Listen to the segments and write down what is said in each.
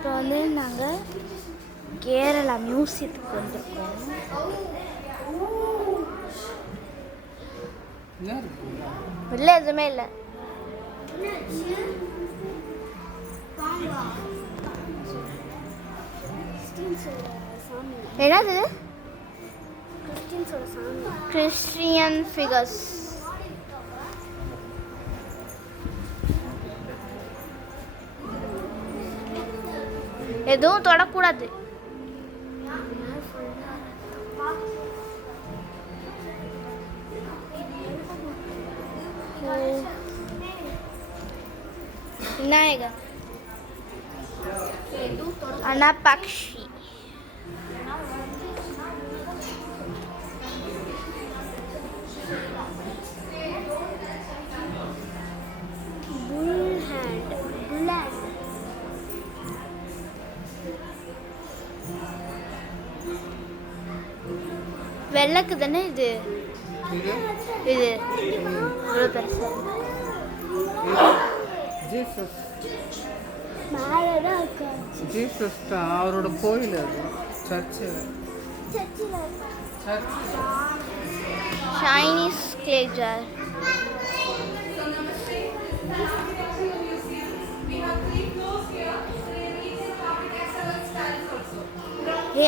இப்போ வந்து நாங்கள் கேரளா மியூசியத்துக்கு வந்திருக்கோம். இல்லை, எதுவுமே இல்லை. என்னது? Christian figures. எதுவும் தொடக்கூடாது. விநாயகர் அண்ணா பக்ஷி. வெள்ளக்கு தானே இது. இது இவ்வளோ பெருசா ஜீசஸ் தான் அவரோட கோயில். அது சர்ச்சு. சைனீஸ் கிளேஜர்.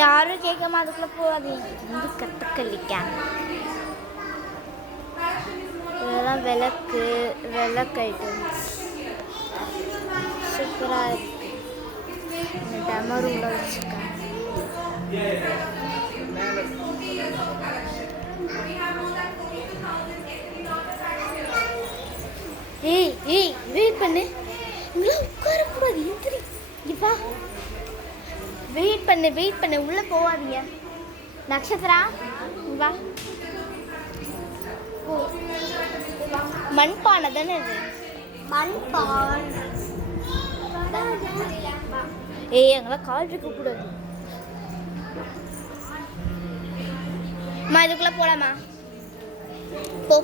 யாரும் கேட்காம அதுக்குள்ள போகாதீங்க. வந்து கற்றுக்கலிக்காங்க. இதெல்லாம் விளக்கு ஐட்டம்ஸ் சூப்பராக இருக்கு. டமருல வச்சுருக்காங்க. ஏய் வெயிட் பண்ணு. இவ்வளோ உட்காரக்கூடாது. எந்திரி. வா, வெயிட் பண்ணு. உள்ளே போவாதீங்க. நட்சத்திரா வா. மண்பானை தானே இது. மண்பானை. ஏய், அங்கெல்லாம் கால் இருக்கக்கூடாது. அம்மா, இதுக்குள்ளே போகலாமா? போ.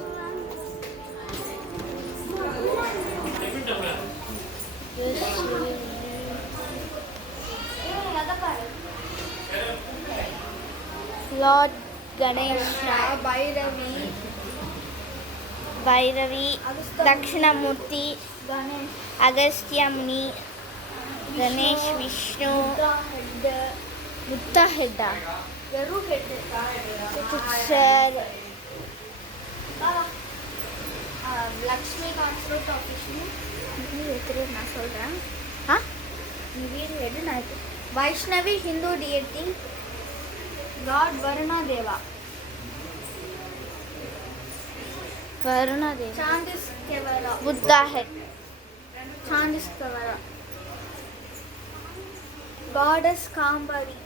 லார்ட் கணேஷா, பைரவி, தட்சிணாமூர்த்தி, அகஸ்தியமுனி, கணேஷ், விஷ்ணு, புத்தா ஹெட்டா, சார், லக்ஷ்மி கான்சர்ட் ஆஃபீஸ்னு நான் சொல்கிறேன். வீடு ஹெட் நான். Vaishnavi Hindu டியட்டி, God Varuna Deva. Chandiskevara. Buddha head. Chandiskevara. Goddess Kambari.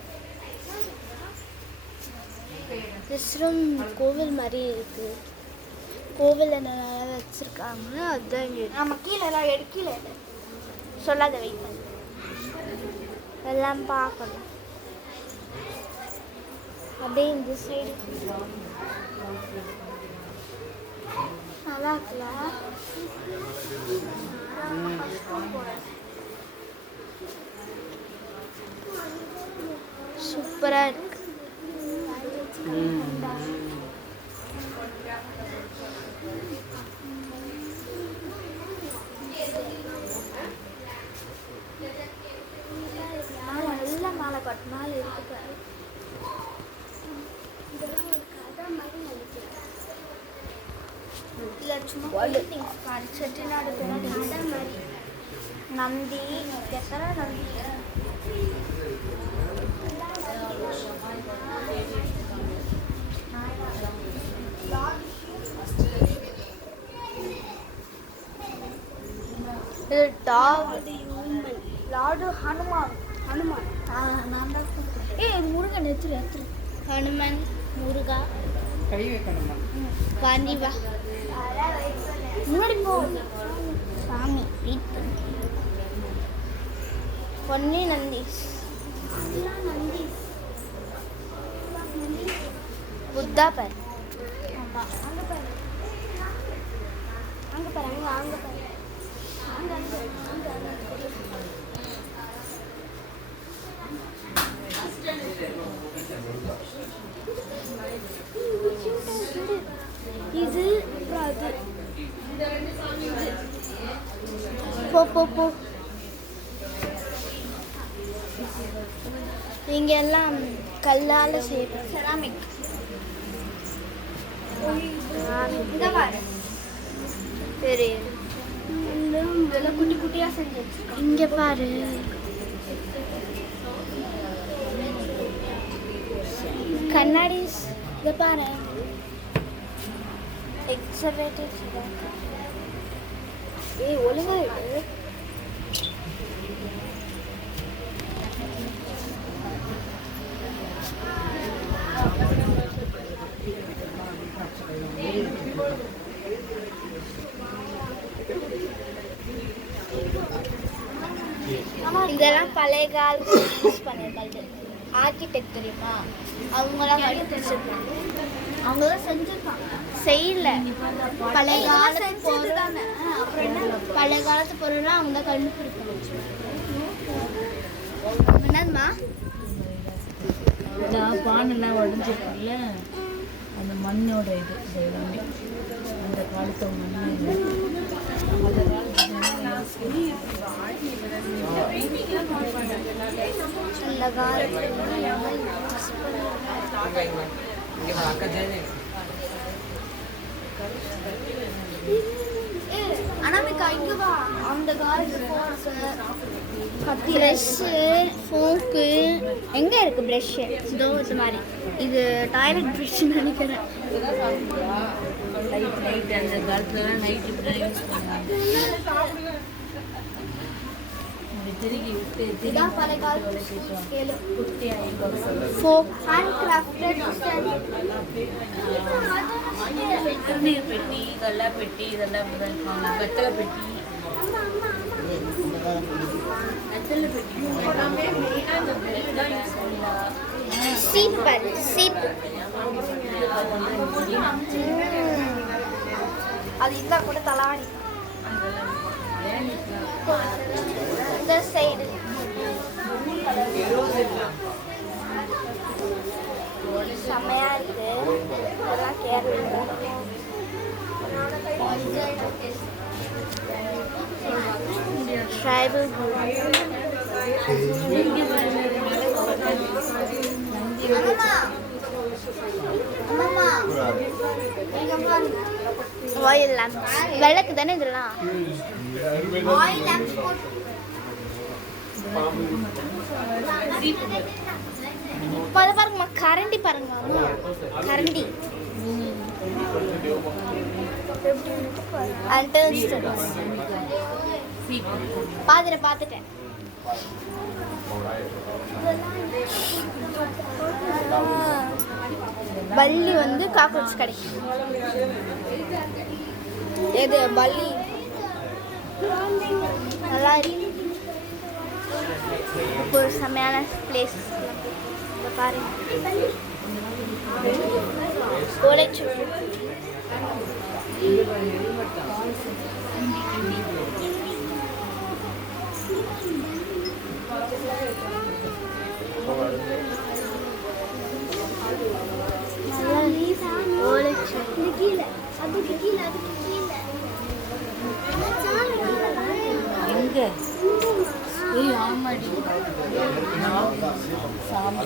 This room கோவில் மாதிரி இருக்கு. கோவில் என்ன வச்சிருக்காங்க. அதுதான் இங்கே நம்ம கீழே எல்லாம் எடுக்கல. சொல்லாத, வெயிட் பண்ணு. எல்லாம் பார்க்கணும். அப்படியே இந்த சைடு நல்லா இருக்குல்ல. சூப்பராக இருக்கு. நல்ல மாலை கட்டினாலும் இருக்கு. செட்டிநாடு நந்தி, எத்தனை நந்தி. இது லார்டு ஹனுமான். நான் தான். முருகன் எத்திரி. ஹனுமன், முருகா, கை வைக்கணுமா? வாந்தி வா, முன்னாடி போ. சாமி வெயிட் பண்ணு. பொன்னி நந்தீஸ், புத்தா பாரு. அங்கே பாரு. போ போ. இங்க எல்லாம் கல்லால செய்யறது செராமிக். இந்த பாரு பெரிய இதெல்லாம் குட்டி குட்டியா செஞ்சு வச்சிருக்காங்க. இங்க பாரு கண்ணாடி. இதை பாரு எக்ஸவேட்டர். ஏய் ஒழுங்கா இரு. இதெல்லாம் பழைய காலத்துல யூஸ் பண்ணிருக்காங்க. ஆர்கிடெக்ட் தெரியுமா, அவங்களாம் அவங்களாம் செஞ்சிருப்பாங்க. செய்யல பழைய காலத்து தானே. அப்புறம் என்ன பழைய காலத்து பொருள்லாம் அவங்க தான் கண்டுபிடிப்பாங்க. என்னதுமா பானெல்லாம் உடஞ்சிருக்குல்ல, அந்த மண்ணோட இது எல்லாமே அந்த காலத்து மண்ணு. அந்த காலத்துல அனாமிகா இங்க வா. அந்த காலத்துல ப்ரஷ்ஷு, ஃபோக்கு எங்கே இருக்குது? ப்ரஷ்ஷு இதோ இது மாதிரி. இது டாய்லெட் ப்ரஷ்ன்னு நினைக்கிறேன். நைட் அந்த காலத்துலலாம் நைட் இப்படி தான் யூஸ் பண்ணுவாங்க. திருகி விட்டு இதான் பழைய காலத்து ஸ்கேலு. ஃபோக், ஹேண்ட் கிராஃப்டட் திருநீர் பெட்டி, கல்லா பெட்டி, இதெல்லாம் இப்படி தான் இருப்பாங்க. வெத்தலை பெட்டி, வெத்தலை பெட்டி எல்லாமே மெயினாக இந்த பெட்டி தான் யூஸ் பண்ணலாம். சீப்பல் சீப்பு அது இருந்தால் கூட தலாடி. இந்த சைடு செம்மையா இருக்கு. இதெல்லாம் கேரளா. ட்ரைபல் ஆயில் லேம்ப், விளக்கு தானே இதெல்லாம். ஆயில் லேம்ப் பாருங்கம்மா. கரண்டி பாருங்க, கரண்டி. பார்த்துட்டேன். பல்லி வந்து காக்ரோச் கிடைக்கும். எது பல்லி நல்லா இருக்கு. ஒரு செம்மையான பிளேஸ் பாருங்க. ஓலைச்சுவடு கீழே, அதுக்கு கீழே, அதுக்கு கீழே எங்க? ஏய் ஆமாடி, சாமி.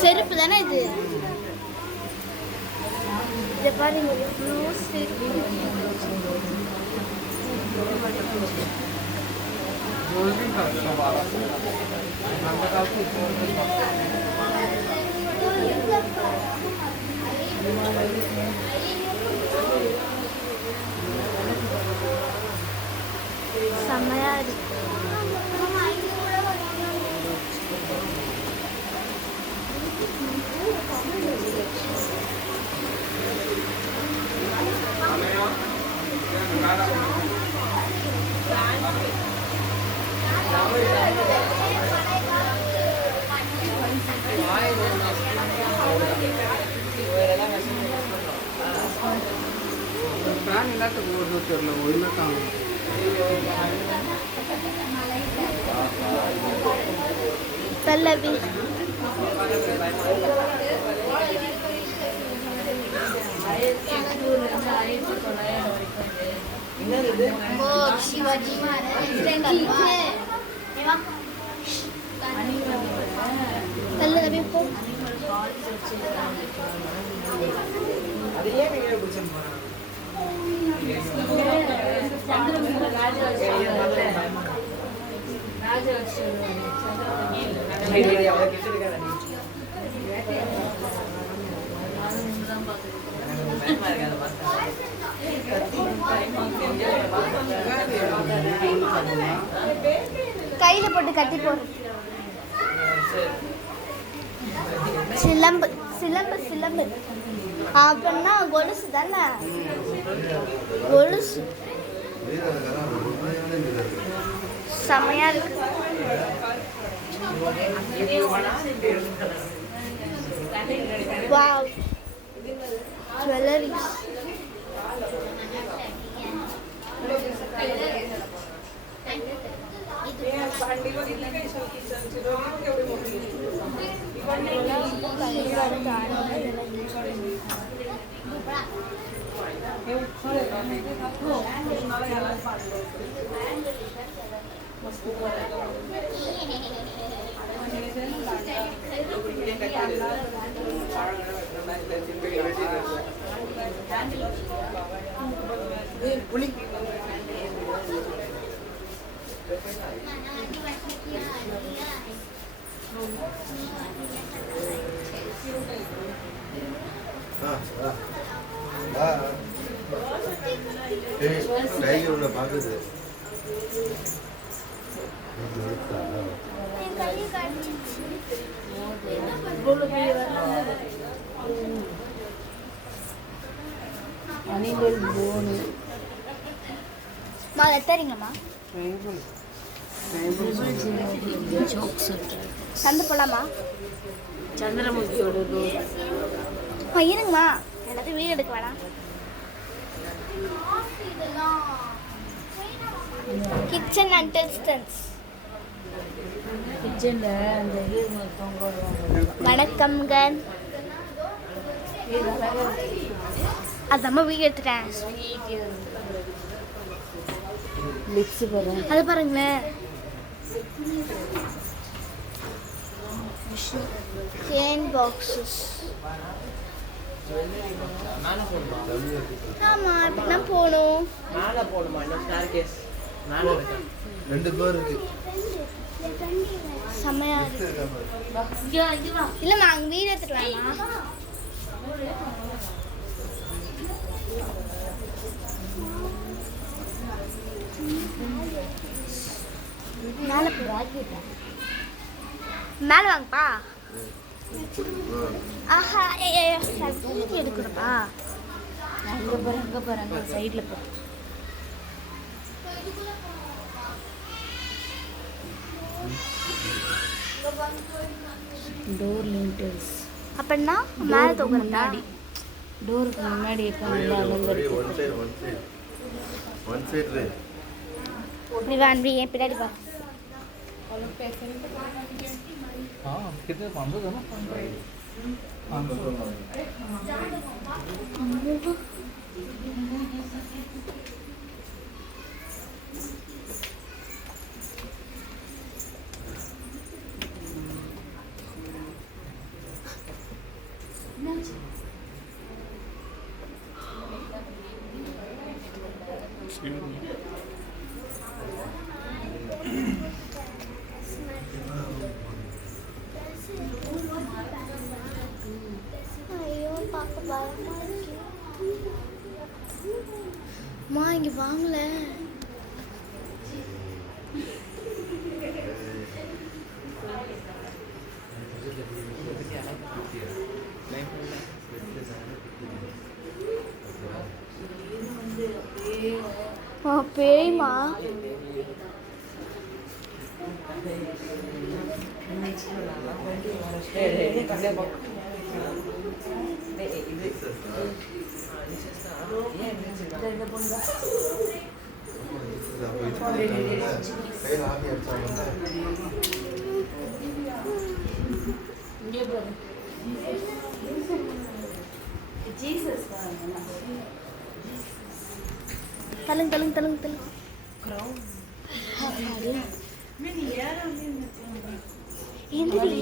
செருப்பு தானே இது. இதை பாருங்க, இவ்வளோ செருப்பு. செம்மையா இருக்கு. நான் எல்லாத்துக்கும் ஒரு தெரியல ஒழுங்காக காணும். பல்லவி शिवाजी पल्लवी को கையில போட்டு கட்டி போடு. சிலம்பு சிலம்பு சிலம்பு அப்படின்னா கொலுசு தானே, கொலுசு செமையா இருக்கு. Wow jewelleries. பாக்குது அணிகள் போனு தெரியுங்கம்மா சண்டை போலாமா? சந்திரமுகியோட இருங்கம்மா, எல்லாத்தையும் வீடு எடுக்க வேணாம். கிச்சன் அண்டர்ஸ்டன்ஸ். கிச்சன்ல அந்த வணக்கம்ங்க. அதம்மா வீடு எடுத்துட்டேன். மிக்ஸி பாருங்க, அது பாருங்களேன். Chain boxes. ஆமா, இப்படின்னா போகணும். ரெண்டு பேர் இருக்கு. செம்மையா இருக்கு. இல்லம்மா, அங்க வீடு எடுத்துட்டு வேணாமா? மேல வாங்கப்பா. ஆஹா, வீடு எடுக்கணும்ப்பா. அங்க பாருங்க சைட்ல பாரு. டோர் லிண்டல்ஸ் அப்படின்னா மேலே தூக்கணும்டா. முன்னாடி டோருக்கு முன்னாடி நீ வாண்டி என் பின்னாடி பா. कितने 500 था ना? 500 ஐயோ, பார்க்க பயமா இருக்கு. அம்மா, இங்க வாங்கல. பேய்மா? இந்த பொண்ணு தான். கையில் ஆவி அடிச்சாங்க. இங்கே பாரு. ஜீசஸ் தான். தள்ளுங்க தள்ளுங்க தள்ளுங்க தள்ளுங்க. எந்திரி.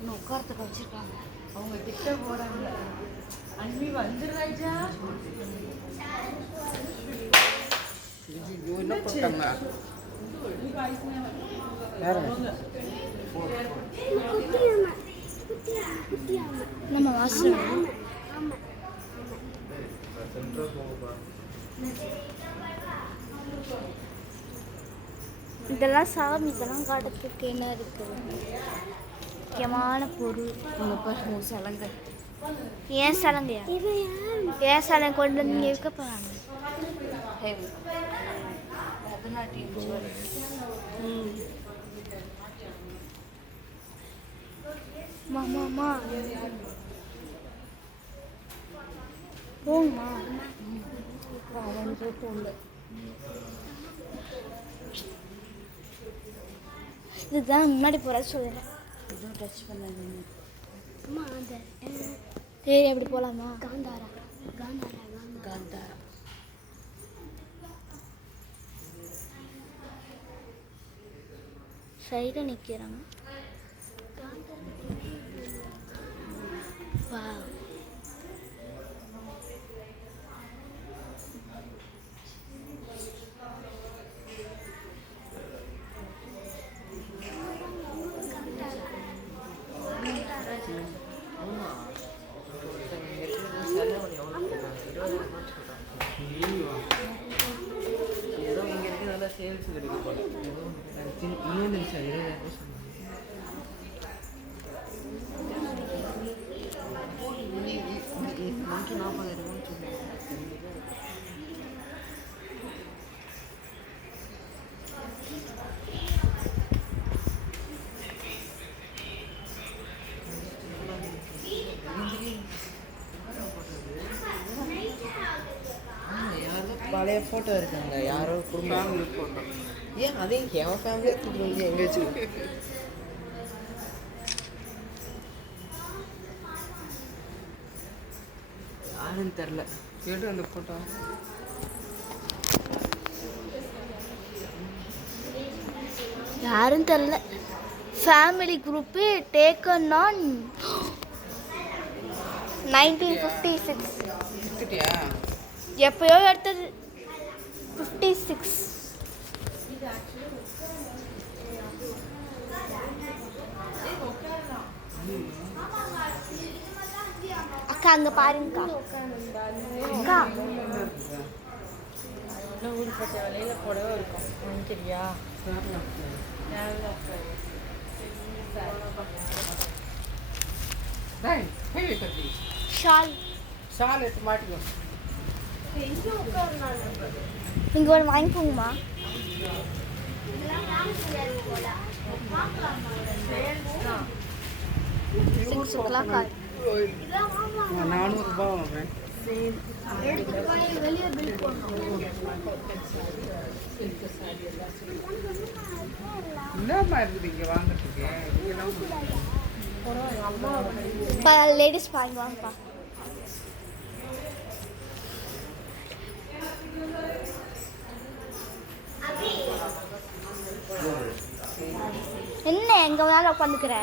இன்னும் உட்காரத்துக்கு வச்சிருக்காங்க. அவங்க கிட்ட போறாங்க. அண்ணி வந்துடுறாஜா. என்ன போட்டாங்க யாரு நம்ம வாசல் சென்ட்ரல் போகும்பா. இதெல்லாம் சாமி, இதெல்லாம் காட்டுறதுக்கு என்ன இருக்குது? முக்கியமான பொருள். உங்க பாரு சலங்கை. ஏன் சலங்கையா? ஏன் சலங்கை கொண்டு வந்து இங்கே இருக்க போகிறாங்க? பரதநாட்டியம். மாமா போங்கம்மா. இதுதான் முன்னாடி போகிற சொல்லுறேன். எதுவும் டச் பண்ணாதீங்க. சரி, எப்படி போகலாமா? காந்தாரா காந்தாரா. சைடில் நிற்கிறாங்க. வா, ஏதோ இங்க இருக்கு நல்லா சேல்ஸ் கிடைக்கும் போல. இன்னும் நிமிஷம் 20,000 சொன்னாங்க. நமக்கு 40,000 சொன்னாங்க. பழைய ஃபோட்டோ இருக்காங்க யாரோ ஃபேமிலி போட்டோ. ஏன் அதே என் ஃபேமிலியே தூக்கி வந்து எங்கே வச்சு யாருன்னு தெரில. கேட்டு அந்த போட்டோ யாரும் தெரில. Family group taken on 1956. எடுத்துட்டியா? எப்பயோ எடுத்தது. 56. அக்கா அங்கே பாருங்கக்கா. அக்கா ஊருப்பட்ட வேலையில போடவே இருக்கும். நினைக்கிறியா? டேய், கை வைக்கடி. ஷால் ஷால் எடுத்து மாட்டிக்கோ. இங்கே ஒரு வாங்கிக்கோங்கம்மா. 6 o'clock ஆகுது. 400 ரூபாய் வாங்குறேன். வெளியே பில் என்னம்மா இருக்குது இங்கே வாங்குறதுக்கு? லேடிஸ் பாருங்க வாங்கப்பா. என்ன எங்க வேணாலும் உட்காந்துக்கிற?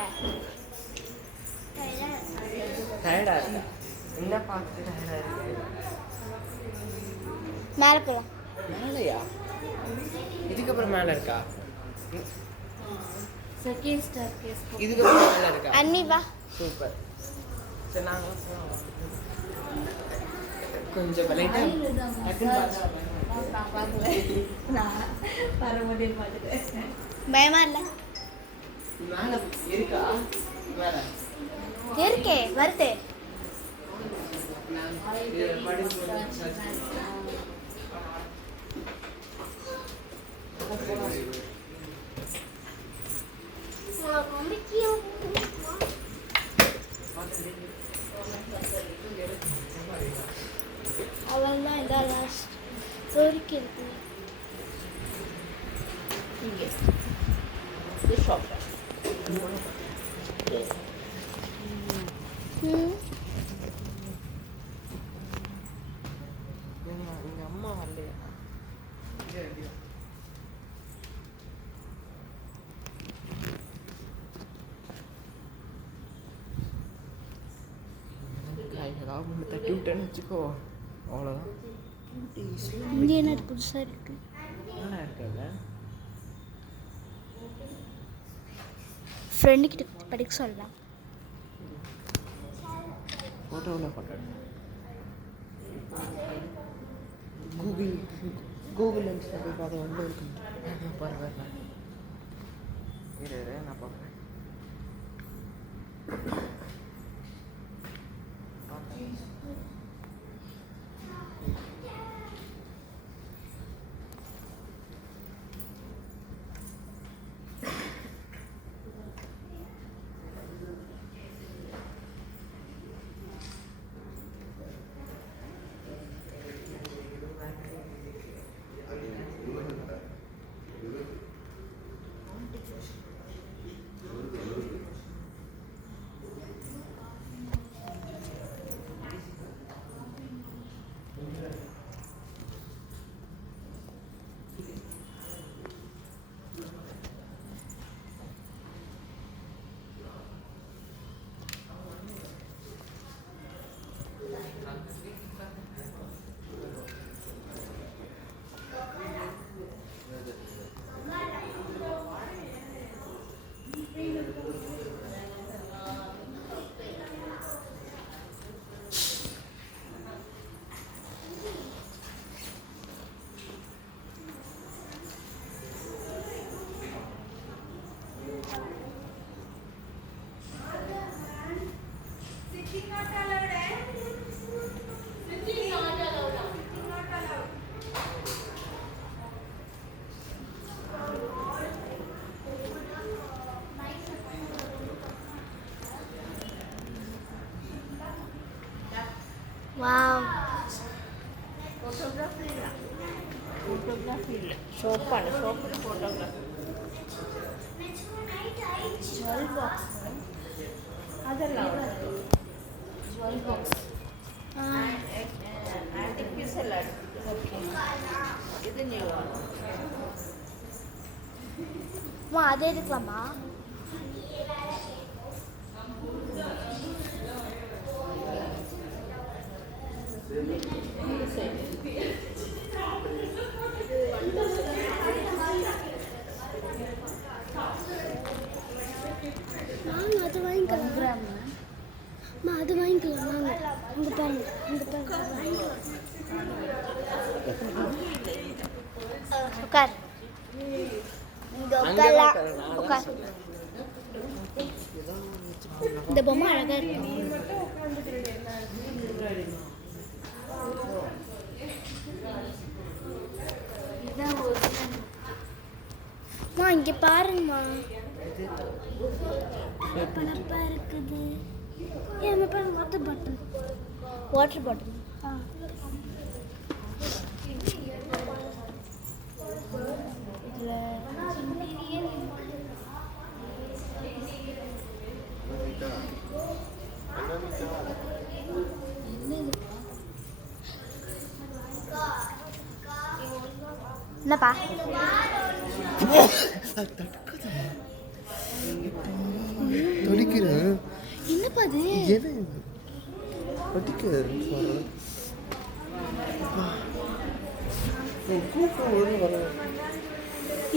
டயர்டாக இருக்கா? என்ன பார்த்து டயர்டாக இருக்கு? மேலே போகலாம். மேலையா? இதுக்கப்புறம் மேலே இருக்கா? Second staircase. இதுக்கப்புறம் மேலே இருக்கா? அண்ணி வா. சூப்பர். சரி நாங்கள் கொஞ்சம் லைட்டாக வரும்போதே பார்த்துட்டேன். பயமா இல்லை? மேலே இருக்கா? மேலே இருக்கே வருது. அவள்தான் இந்த லாஸ்ட் பொறுக்கி இருக்கு. இங்கே இது ஷாப். எங்க அம்மா வரலையா? ஏதாவது ஒன்று தட்டி விட்டேன்னு வச்சுக்கோ, அவ்வளோதான். இங்கே என்ன புதுசாக இருக்கு? நல்லா இருக்குல்ல? ஃப்ரெண்டு கிட்ட படிக்க சொல்லலாம். ஃபோட்டோவில் ஃபோட்டோ கூகுள் லென்ஸில் போய் பார்த்தா ஒன்றும் இருக்கு. பாரு இரு நான் பார்க்குறேன். வாவ், ஃபோட்டோகிராஃபி இல்லை, ஷோப்பான ஷோப்பில் ஃபோட்டோகிராஃபி. ஜுவல் பாக்ஸ் அதெல்லாம் ஜுவல் பாக்ஸ் ஆன்டிக் பீஸ் எல்லாம். ஓகே, இது நியூவா? அது எடுக்கலாமா? வாங்க அது வாங்கிக்கலாம். அது வாங்கிக்கலாம் வாங்க. இங்கே பாருங்க, இங்கே பாருங்க. உட்கார், இங்கே உட்காரலாம். உட்கார். இந்த பொம்மை அழகா இருக்கு. இங்கே பாருங்கம்மா, பழப்பா இருக்குது. ஏன் பாருங்க, வாட்டர் பாட்டில். வாட்டர் பாட்டில் என்னப்பா? என்னப்பா அது?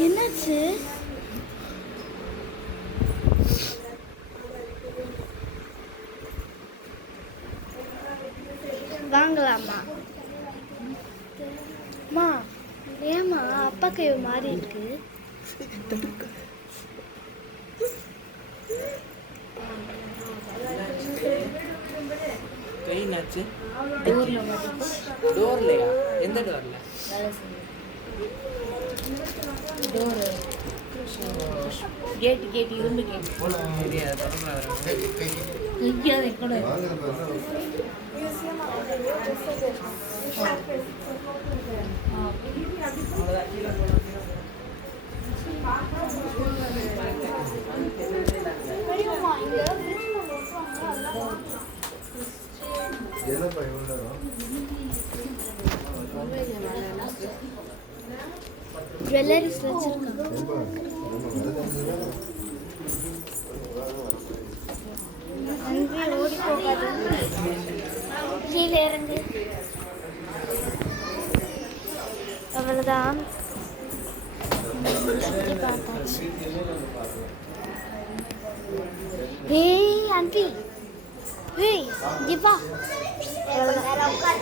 என்னாச்சு? வாங்கலாமா? மா ஏமா அப்பா கை மாறி இருக்கு? கை என்னாச்சு? டோரில் மாட்டிட்டு டோர்லையா? எந்த டோர்ல? வேலை செய்யும். டோரு கேட்டு இரும்பு கேட்டு தெரியாது, திறக்காத. வைக்காத கூட அவ்வளோதான், கீழே போடணும். பெரியம்மா, இங்க ஃப்ரிட்ஜ்ல போட்டுருவாங்க, அதெல்லாம் என்னப்பா இவ்வளோ நேரம்? ஜுவல்லரிஸ் வச்சிருக்காங்க. ஏப்பா, நம்ம வரது அங்கே ஓடி போகாது, கீழே இறங்கு. அவ்வளோதான், சுற்றி பார்த்தாச்சு. ஏய் ஆண்டி, ஏய் தீபா, எவ்வளோ நேரம் உட்காரு.